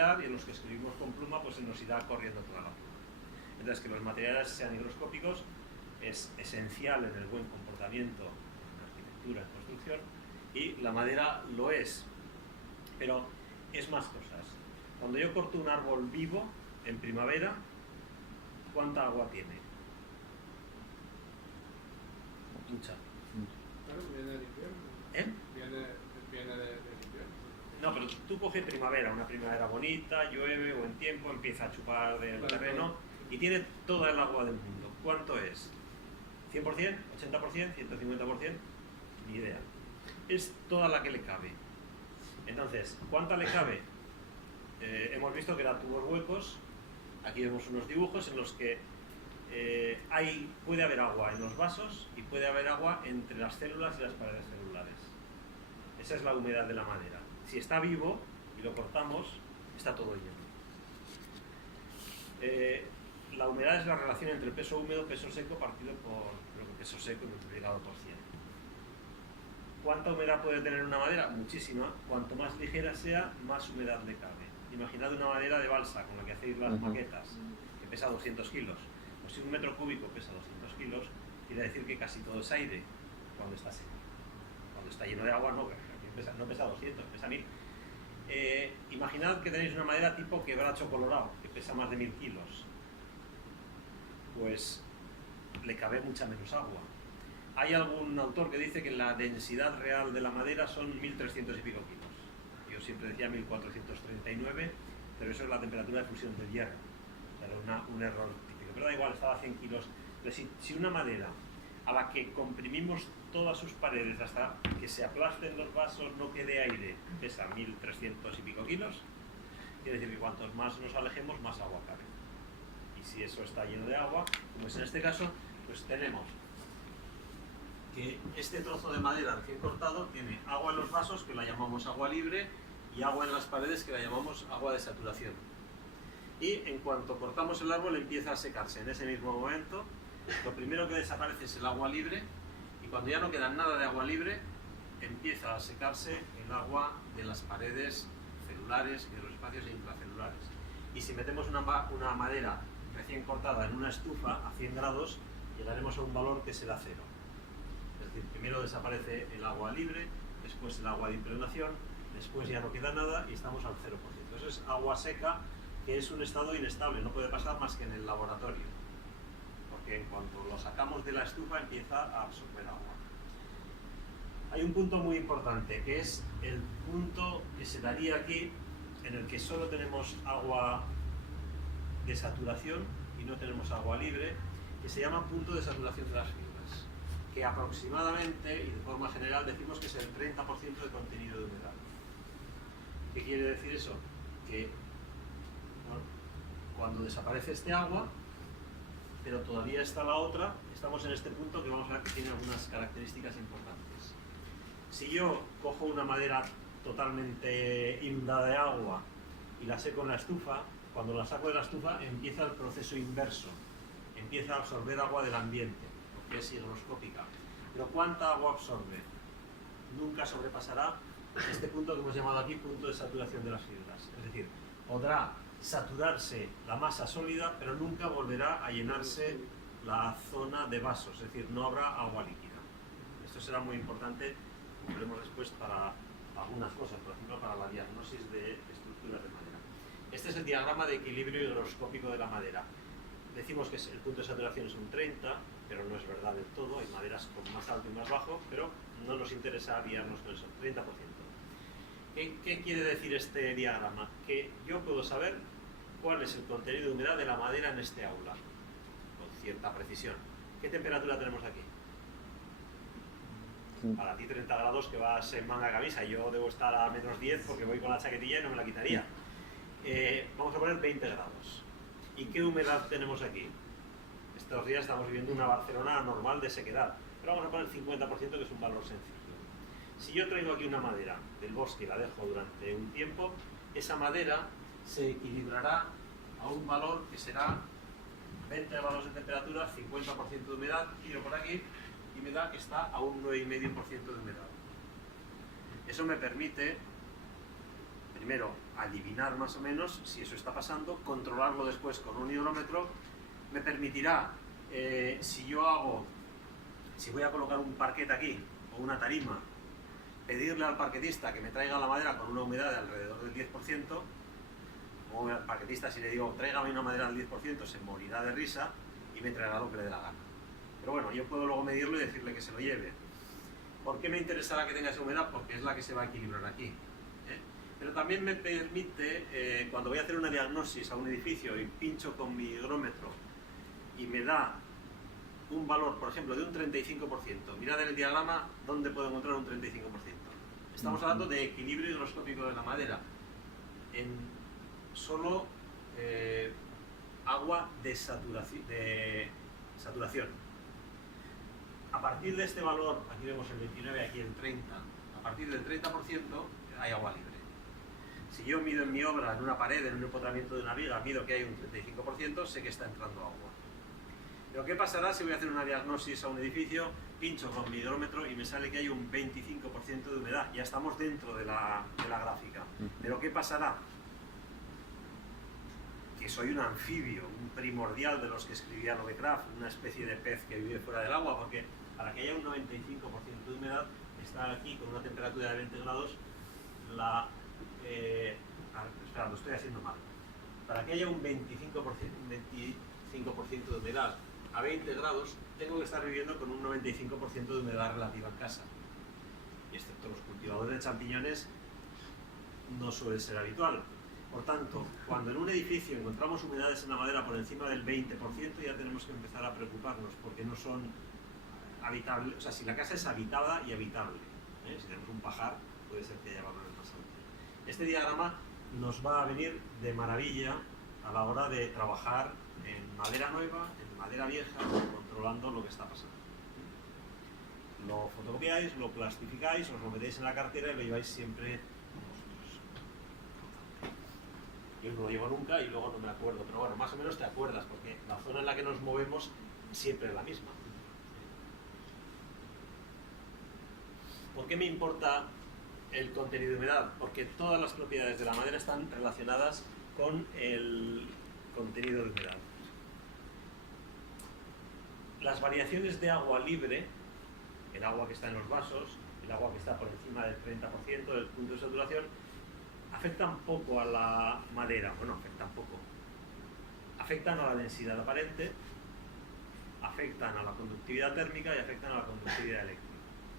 y en los que escribimos con pluma, pues se nos irá corriendo toda la pluma. Entonces, que los materiales sean higroscópicos es esencial en el buen comportamiento en arquitectura, en construcción, y la madera lo es. Pero es más cosas. Cuando yo corto un árbol vivo en primavera, ¿cuánta agua tiene? Mucha. Claro, viene del invierno. Viene del invierno. No, pero tú coges primavera, una primavera bonita, llueve, buen tiempo, empieza a chupar del terreno y tiene toda el agua del mundo. ¿Cuánto es? ¿100%? ¿80%? ¿150%? Ni idea. Es toda la que le cabe. Entonces, ¿cuánta le cabe? Hemos visto que eran tubos huecos. Aquí vemos unos dibujos en los que puede haber agua en los vasos y puede haber agua entre las células y las paredes celulares. Esa es la humedad de la madera. Si está vivo y lo cortamos, está todo lleno. La humedad es la relación entre peso húmedo y peso seco partido por peso seco multiplicado por 100. ¿Cuánta humedad puede tener una madera? Muchísima. Cuanto más ligera sea, más humedad le cabe. Imaginad una madera de balsa con la que hacéis las maquetas, que pesa 200 kilos. Pues si un metro cúbico pesa 200 kilos, quiere decir que casi todo es aire cuando está seco. Cuando está lleno de agua no pesa 200, pesa 1000. Imaginad que tenéis una madera tipo quebracho colorado, que pesa más de 1000 kilos. Pues le cabe mucha menos agua. Hay algún autor que dice que la densidad real de la madera son 1300 y pico kilos. Yo siempre decía 1439, pero eso es la temperatura de fusión del hierro. O sea, era un error típico. Pero da igual, estaba a 100 kilos. Pero si una madera a la que comprimimos todas sus paredes hasta que se aplasten los vasos, no quede aire, pesa 1300 y pico kilos, quiere decir que cuantos más nos alejemos, más agua cabe. Y si eso está lleno de agua, como es en este caso, pues tenemos que este trozo de madera recién cortado tiene agua en los vasos, que la llamamos agua libre, y agua en las paredes, que la llamamos agua de saturación. Y en cuanto cortamos el árbol empieza a secarse. En ese mismo momento, lo primero que desaparece es el agua libre, y cuando ya no queda nada de agua libre, empieza a secarse el agua de las paredes celulares y de los espacios intracelulares. Y si metemos una madera recién cortada en una estufa a 100 grados, llegaremos a un valor que será 0. Es decir, primero desaparece el agua libre, después el agua de impregnación, después ya no queda nada y estamos al 0%. Eso es agua seca, que es un estado inestable, no puede pasar más que en el laboratorio, porque en cuanto lo sacamos de la estufa empieza a absorber agua. Hay un punto muy importante, que es el punto que se daría aquí, en el que solo tenemos agua de saturación y no tenemos agua libre, que se llama punto de saturación de las fibras, que aproximadamente y de forma general decimos que es el 30% de contenido de humedad. ¿Qué quiere decir eso? Que cuando desaparece este agua, pero todavía está la otra, estamos en este punto que vamos a ver que tiene algunas características importantes. Si yo cojo una madera totalmente inundada de agua y la seco en la estufa, cuando la saco de la estufa empieza el proceso inverso, empieza a absorber agua del ambiente, porque es higroscópica. Pero ¿cuánta agua absorbe? Nunca sobrepasará este punto que hemos llamado aquí punto de saturación de las fibras. Es decir, podrá saturarse la masa sólida, pero nunca volverá a llenarse la zona de vasos, es decir, no habrá agua líquida. Esto será muy importante, como veremos después, para algunas cosas, por ejemplo, para la diagnosis de estructuras de madera. Este es el diagrama de equilibrio higroscópico de la madera. Decimos que el punto de saturación es un 30, pero no es verdad del todo, hay maderas con más alto y más bajo, pero no nos interesa guiarnos con eso, 30%. ¿Qué quiere decir este diagrama? Que yo puedo saber cuál es el contenido de humedad de la madera en este aula, con cierta precisión. ¿Qué temperatura tenemos aquí? Para ti 30 grados que vas en manga camisa, yo debo estar a menos 10 porque voy con la chaquetilla y no me la quitaría. Vamos a poner 20 grados. ¿Y qué humedad tenemos aquí? Estos días estamos viviendo una Barcelona normal de sequedad, pero vamos a poner 50%, que es un valor sencillo. Si yo traigo aquí una madera del bosque y la dejo durante un tiempo, esa madera se equilibrará a un valor que será 20 grados de temperatura, 50% de humedad, tiro por aquí y me da que está a un 9,5% de humedad. Eso me permite, primero, adivinar más o menos si eso está pasando, controlarlo después con un hidrómetro, me permitirá, si voy a colocar un parquet aquí o una tarima, pedirle al parquetista que me traiga la madera con una humedad de alrededor del 10%, o al parquetista si le digo tráigame una madera del 10%, se morirá de risa y me traerá lo que le dé la gana. Pero bueno, yo puedo luego medirlo y decirle que se lo lleve. ¿Por qué me interesará que tenga esa humedad? Porque es la que se va a equilibrar aquí. Pero también me permite, cuando voy a hacer una diagnosis a un edificio y pincho con mi higrómetro y me da un valor, por ejemplo, de un 35%, mirad en el diagrama dónde puedo encontrar un 35%. Estamos hablando de equilibrio higroscópico de la madera en solo agua de saturación. A partir de este valor, aquí vemos el 29, aquí el 30, a partir del 30% hay agua libre. Si yo mido en mi obra, en una pared, en un empotramiento de una viga, mido que hay un 35%, sé que está entrando agua. Pero ¿qué pasará si voy a hacer una diagnosis a un edificio, pincho con mi hidrómetro y me sale que hay un 25% de humedad? Ya estamos dentro de la gráfica. Pero ¿qué pasará? Que soy un anfibio, un primordial de los que escribía Lovecraft, una especie de pez que vive fuera del agua, porque para que haya un 95% de humedad, está aquí con una temperatura de 20 grados, espera, lo estoy haciendo mal. Para que haya un 25% de humedad a 20 grados, tengo que estar viviendo con un 95% de humedad relativa en casa. Y excepto los cultivadores de champiñones, no suele ser habitual. Por tanto, cuando en un edificio encontramos humedades en la madera por encima del 20%, ya tenemos que empezar a preocuparnos, porque no son habitables. O sea, si la casa es habitada y habitable, si tenemos un pajar, puede ser que haya valores más altos. Este diagrama nos va a venir de maravilla a la hora de trabajar en madera nueva, en madera vieja, controlando lo que está pasando. Lo fotocopiáis, lo plastificáis, os lo metéis en la cartera y lo lleváis siempre con vosotros. Yo no lo llevo nunca y luego no me acuerdo, pero bueno, más o menos te acuerdas, porque la zona en la que nos movemos siempre es la misma. ¿Por qué me importa el contenido de humedad? Porque todas las propiedades de la madera están relacionadas con el contenido de humedad. Las variaciones de agua libre, el agua que está en los vasos, el agua que está por encima del 30% del punto de saturación, afectan poco a la madera. Bueno, afectan poco. Afectan a la densidad aparente, afectan a la conductividad térmica y afectan a la conductividad eléctrica.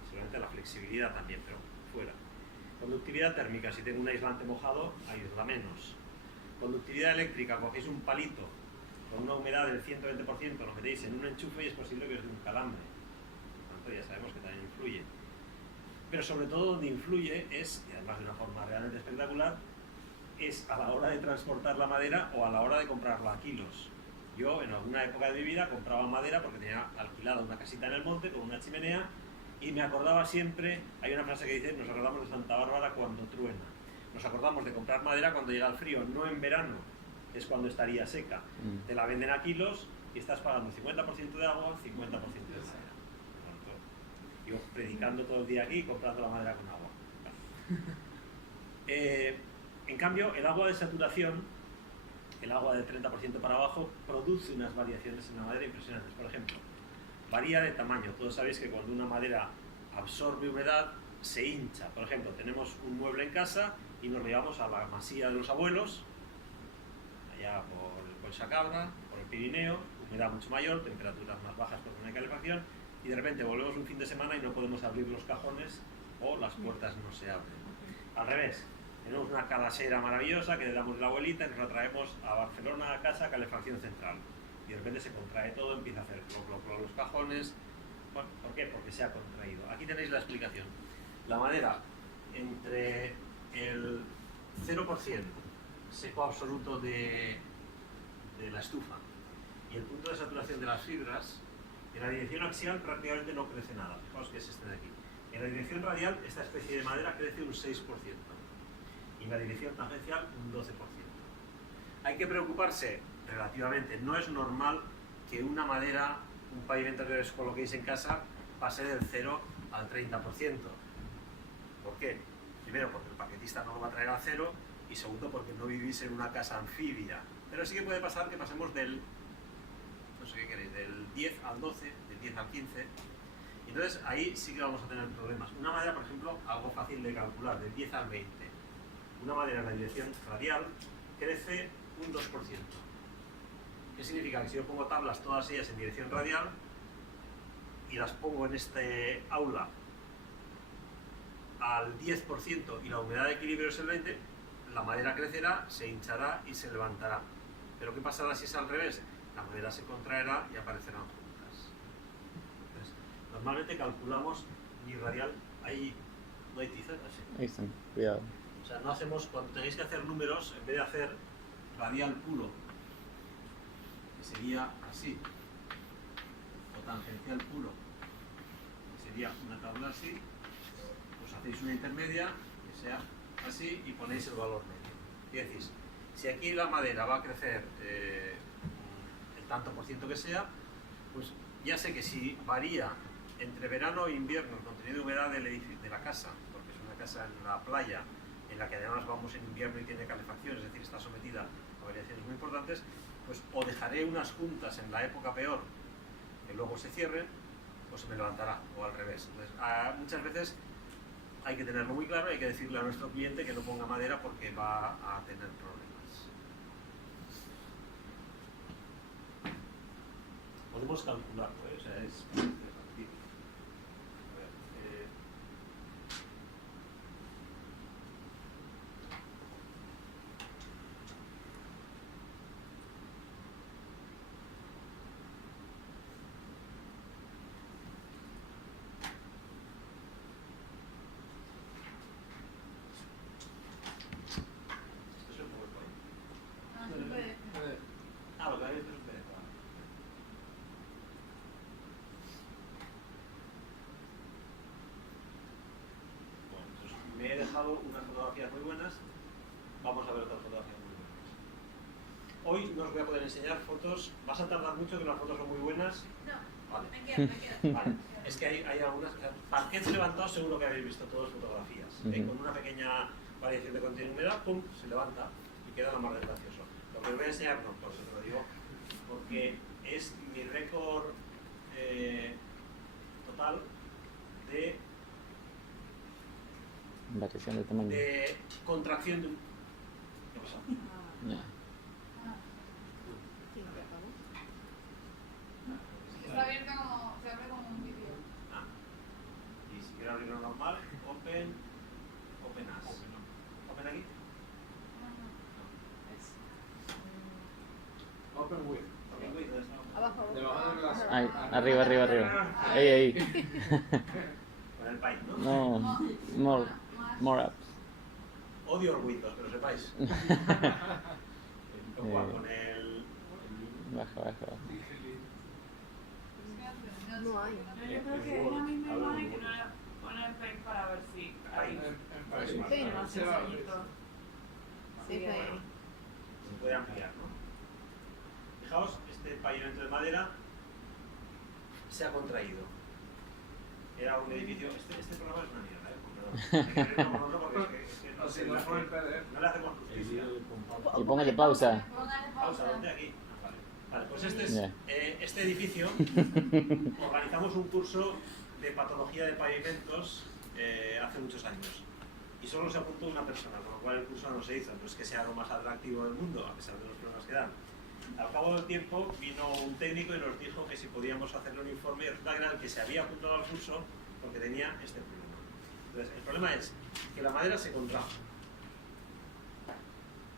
Seguramente a la flexibilidad también, pero fuera. Conductividad térmica, si tengo un aislante mojado, aísla menos. Conductividad eléctrica, cogéis un palito con una humedad del 120%, lo metéis en un enchufe y es posible que os dé un calambre. Por tanto, ya sabemos que también influye. Pero sobre todo donde influye es, y además de una forma realmente espectacular, es a la hora de transportar la madera o a la hora de comprarla a kilos. Yo en alguna época de mi vida compraba madera porque tenía alquilada una casita en el monte con una chimenea y me acordaba siempre, hay una frase que dice, nos acordamos de Santa Bárbara cuando truena. Nos acordamos de comprar madera cuando llega el frío, no en verano, es cuando estaría seca. Te la venden a kilos y estás pagando 50% de agua, 50% de madera. Yo predicando todo el día aquí y comprando la madera con agua. En cambio, el agua de saturación, el agua del 30% para abajo, produce unas variaciones en la madera impresionantes. Por ejemplo, varía de tamaño. Todos sabéis que cuando una madera absorbe humedad, se hincha. Por ejemplo, tenemos un mueble en casa y nos lo llevamos a la masía de los abuelos, allá por el Collsacabra, por el Pirineo, humedad mucho mayor, temperaturas más bajas porque no hay calefacción, y de repente volvemos un fin de semana y no podemos abrir los cajones o las puertas no se abren. Al revés, tenemos una calasera maravillosa que le damos a la abuelita y nos la traemos a Barcelona a casa, calefacción central. Y de repente se contrae todo, empieza a hacer clo los cajones. Bueno, ¿por qué? Porque se ha contraído. Aquí tenéis la explicación. La madera, entre el 0% seco absoluto de la estufa y el punto de saturación de las fibras, en la dirección axial prácticamente no crece nada. Fijaos que es este de aquí. En la dirección radial, esta especie de madera crece un 6%. Y en la dirección tangencial, un 12%. Hay que preocuparse relativamente. No es normal que una madera, un pavimento que os coloquéis en casa, pase del 0 al 30%. ¿Por qué? Primero, porque el paquetista no lo va a traer al 0, y segundo porque no vivís en una casa anfibia. Pero sí que puede pasar que pasemos del, no sé qué queréis, del 10 al 12, del 10 al 15. Entonces ahí sí que vamos a tener problemas. Una madera, por ejemplo, algo fácil de calcular, del 10 al 20. Una madera en la dirección radial crece un 2%. ¿Qué significa? Que si yo pongo tablas todas ellas en dirección radial y las pongo en este aula al 10% y la humedad de equilibrio es el 20%, la madera crecerá, se hinchará y se levantará. Pero ¿qué pasará si es al revés? La madera se contraerá y aparecerán juntas. Entonces, normalmente calculamos ni radial, no hay tiza, así. Ahí están, cuidado. O sea, no hacemos, cuando tenéis que hacer números, en vez de hacer radial puro, que sería así, o tangencial puro, que sería una tabla así, pues hacéis una intermedia, que sea así, y ponéis el valor medio. Y decís, si aquí la madera va a crecer el tanto por ciento que sea, pues ya sé que si varía entre verano e invierno el contenido de humedad de la casa, porque es una casa en la playa, en la que además vamos en invierno y tiene calefacción, es decir, está sometida a variaciones muy importantes, pues o dejaré unas juntas en la época peor que luego se cierren, o se me levantará, o al revés. Entonces, muchas veces hay que tenerlo muy claro, hay que decirle a nuestro cliente que no ponga madera porque va a tener problemas. Podemos calcularlo, ¿eh? O sea, es factible. A ver, ¿esto es un PowerPoint? Lo que habéis visto es un PDF. Bueno, entonces me he dejado unas fotografías muy buenas. Vamos a ver otras fotografías muy buenas. Hoy no os voy a poder enseñar fotos. ¿Vas a tardar mucho, que las fotos son muy buenas? No, Vale. me quedo. Vale. Es que hay algunas. Parquets levantados, seguro que habéis visto todas fotografías. Con una pequeña variación de contenido de humedad, pum, se levanta y queda lo más gracioso. Lo que os voy a enseñar, no, por eso te lo digo, porque es mi récord total de Variación de tamaño. de contracción de un... ¿Qué pasa? Ya. Está abierta como, se abre como un vídeo. Ah. Y si quiero abrirlo normal, open as. Open aquí. Open with. Open with, ¿dónde está? Abajo. Debajo de las... Ahí, arriba. Ahí. Con el Paint, ¿no? No, more apps. Odio el Windows, que lo sepáis. Con el... Baja. No hay. Yo creo que es la misma imagen que no le pone el paint para ver si hay Sí, no, más sencillito. Sí, fue. Se puede ampliar, ¿no? Fijaos, este pavimento de madera se ha contraído. Era un edificio... Este programa es una mierda, ¿eh? Porque es que no Si sé, no fue el PDF. no le hacemos justicia. Y póngale pausa. Póngale Pausa, pausa. ¿dónde? Aquí. Vale, pues este es Ya. este edificio. Organizamos un curso de patología de pavimentos hace muchos años. Y solo se apuntó una persona, con lo cual el curso no se hizo. No es que sea lo más atractivo del mundo, a pesar de los problemas que dan. Al cabo del tiempo vino un técnico y nos dijo que si podíamos hacerle un informe, y resulta que era el que se había apuntado al curso porque tenía este problema. Entonces, el problema es que la madera se contrajo.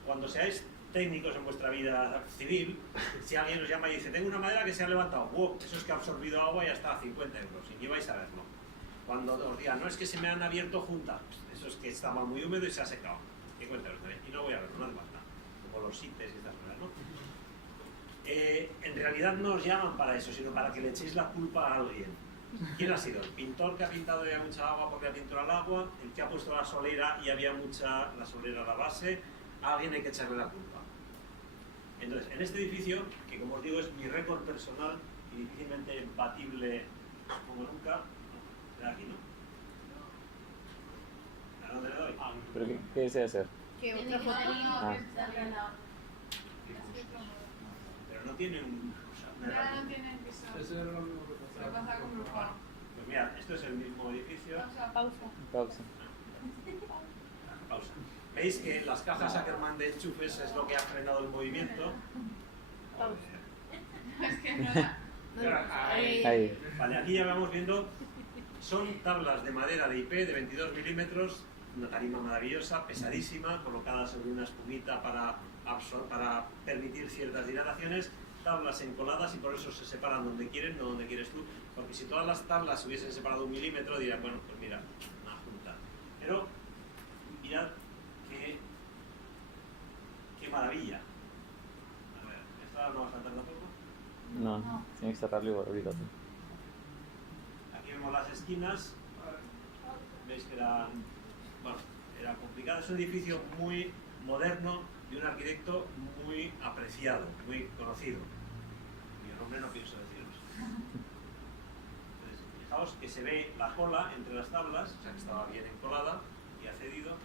Cuando seáis técnicos en vuestra vida civil, si alguien os llama y dice, tengo una madera que se ha levantado, wow, eso es que ha absorbido agua y ya está a 50 euros, y ni vais a verlo. Cuando os digan, no, es que se me han abierto juntas, eso es que estaba muy húmedo y se ha secado, 50 euros también, y no voy a verlo, no hace falta, como los sites y estas cosas, ¿no? En realidad no os llaman para eso, sino para que le echéis la culpa a alguien. ¿Quién ha sido? ¿El pintor que ha pintado y había mucha agua porque ha pintado al agua? ¿El que ha puesto la solera y había mucha la solera a la base? A alguien hay que echarle la culpa. Entonces, en este edificio, que como os digo es mi récord personal y difícilmente batible como nunca, ¿no? ¿De aquí no? ¿A dónde le doy? ¿Pero qué desea hacer? ¿Qué Tiene otra que foto? ser uno Ah. que salga al lado. Pero no tiene una Ya no tienen piso. Ese era lo mismo que Lo pasaba. pasa con Bilbao. Pues mira, esto es el mismo edificio. Pausa. Pausa. Pausa. ¿Veis que las cajas Ackermann de enchufes es lo que ha frenado el movimiento? Es que no era. Ahí. Vale, aquí ya vamos viendo, son tablas de madera de IP de 22 milímetros, una tarima maravillosa, pesadísima, colocada sobre una espumita para permitir ciertas dilataciones, tablas encoladas y por eso se separan donde quieren, no donde quieres tú, porque si todas las tablas se hubiesen separado 1 milímetro dirían, bueno, pues mira, una junta. Pero mirad qué maravilla. A ver, ¿esta no va a saltar tampoco? No, tiene que cerrarlo y volverlo. Aquí vemos las esquinas, veis que era complicado. Es un edificio muy moderno de un arquitecto muy apreciado, muy conocido. Mi nombre no pienso deciros. Entonces, fijaos que se ve la cola entre las tablas, o sea que estaba bien encolada y ha cedido.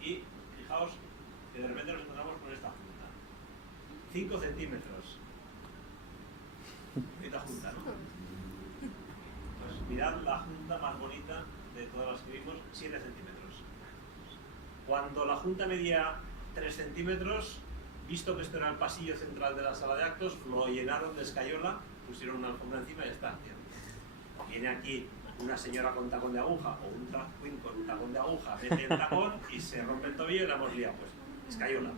Y fijaos que de repente nos encontramos con esta junta. 5 centímetros. Esta junta, ¿no? Pues mirad la junta más bonita de todas las que vimos, 7 centímetros. Cuando la junta medía 3 centímetros, visto que esto era el pasillo central de la sala de actos, lo llenaron de escayola, pusieron una alfombra encima y ya está. Tío. Viene aquí una señora con tacón de aguja o un drag queen con tacón de aguja, mete el tacón y se rompe el tobillo y la hemos liado. Pues escayola.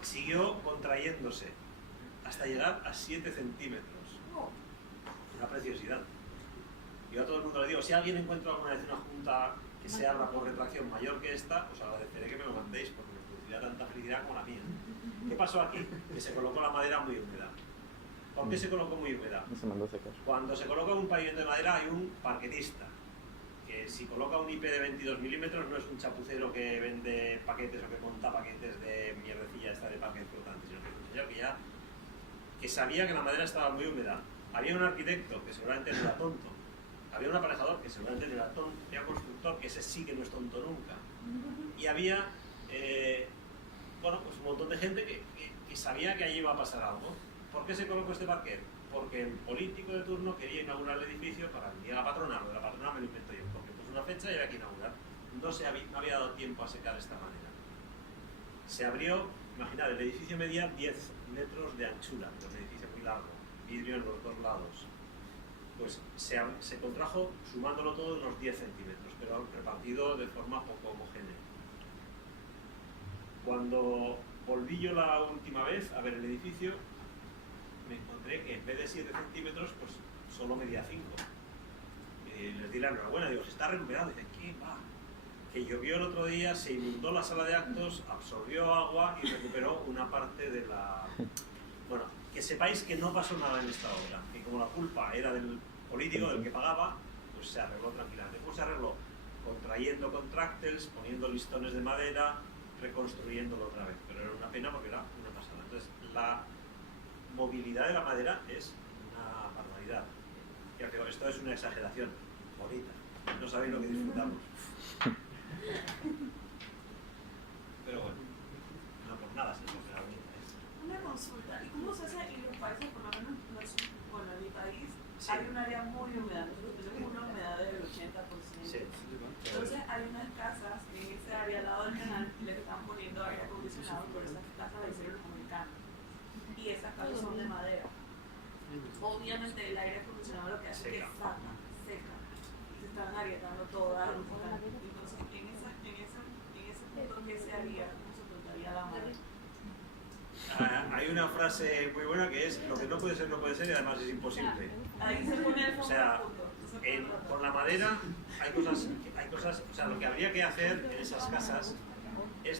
Siguió contrayéndose hasta llegar a 7 centímetros. Una preciosidad. Yo a todo el mundo le digo, si alguien encuentra alguna vez una junta que se abra por retracción mayor que esta, os agradeceré que me lo mandéis porque me producirá tanta felicidad como la mía. ¿Qué pasó aquí? Que se colocó la madera muy húmeda. ¿Por qué se colocó muy húmeda? No se mandó a secar. Cuando se coloca un pavimento de madera hay un parquetista, que si coloca un IP de 22 milímetros no es un chapucero que vende paquetes o que monta paquetes de mierdecilla esta de parquet flotante, sino que es un señor que sabía que la madera estaba muy húmeda. Había un arquitecto que seguramente no era tonto, había un aparejador que seguramente no era tonto, había un constructor que ese sí que no es tonto nunca, y había pues un montón de gente que sabía que allí iba a pasar algo. ¿Por qué se colocó este parquet? Porque el político de turno quería inaugurar el edificio para el día de la patrona, lo de la patrona me lo invento yo, porque puso una fecha y había que inaugurar. No había dado tiempo a secar de esta manera. Se abrió, imaginad, el edificio medía 10 metros de anchura, pero un edificio muy largo, vidrio en los dos lados. Pues se contrajo, sumándolo todo, unos 10 centímetros, pero repartido de forma poco homogénea. Cuando volví yo la última vez a ver el edificio, me encontré que en vez de 7 centímetros, pues solo medía 5. Y les di la enhorabuena, digo, se está recuperando. Dicen, ¿qué va? Que llovió el otro día, se inundó la sala de actos, absorbió agua y recuperó una parte de la... Bueno, que sepáis que no pasó nada en esta obra, que como la culpa era del político, del que pagaba, pues se arregló tranquilamente. ¿Cómo se arregló? Contrayendo contractils, poniendo listones de madera, reconstruyéndolo otra vez. Pero era una pena porque era una pasada. Entonces, la movilidad de la madera es una barbaridad. Ya digo, esto es una exageración bonita. No sabéis lo que disfrutamos. Pero bueno, no por nada se exagera bonita. Una consulta, ¿y cómo se hace en los países, por lo menos bueno, en mi país, Sí. hay un área muy húmeda, nosotros tenemos una humedad del 80%. Sí. Entonces hay unas casas en ese área al lado del canal que le están poniendo aire acondicionado, por esas casas las hicieron los americanos. Y esas casas son de madera. Obviamente el aire acondicionado lo que hace es que saca, seca. Se están agrietando todas. Entonces en ese punto, ¿qué se haría? ¿Cómo se trataría la madera? Hay una frase muy buena que es lo que no puede ser y además es imposible. Ahí se pone el fondo O sea, del punto. con la madera hay cosas, o sea, lo que habría que hacer en esas casas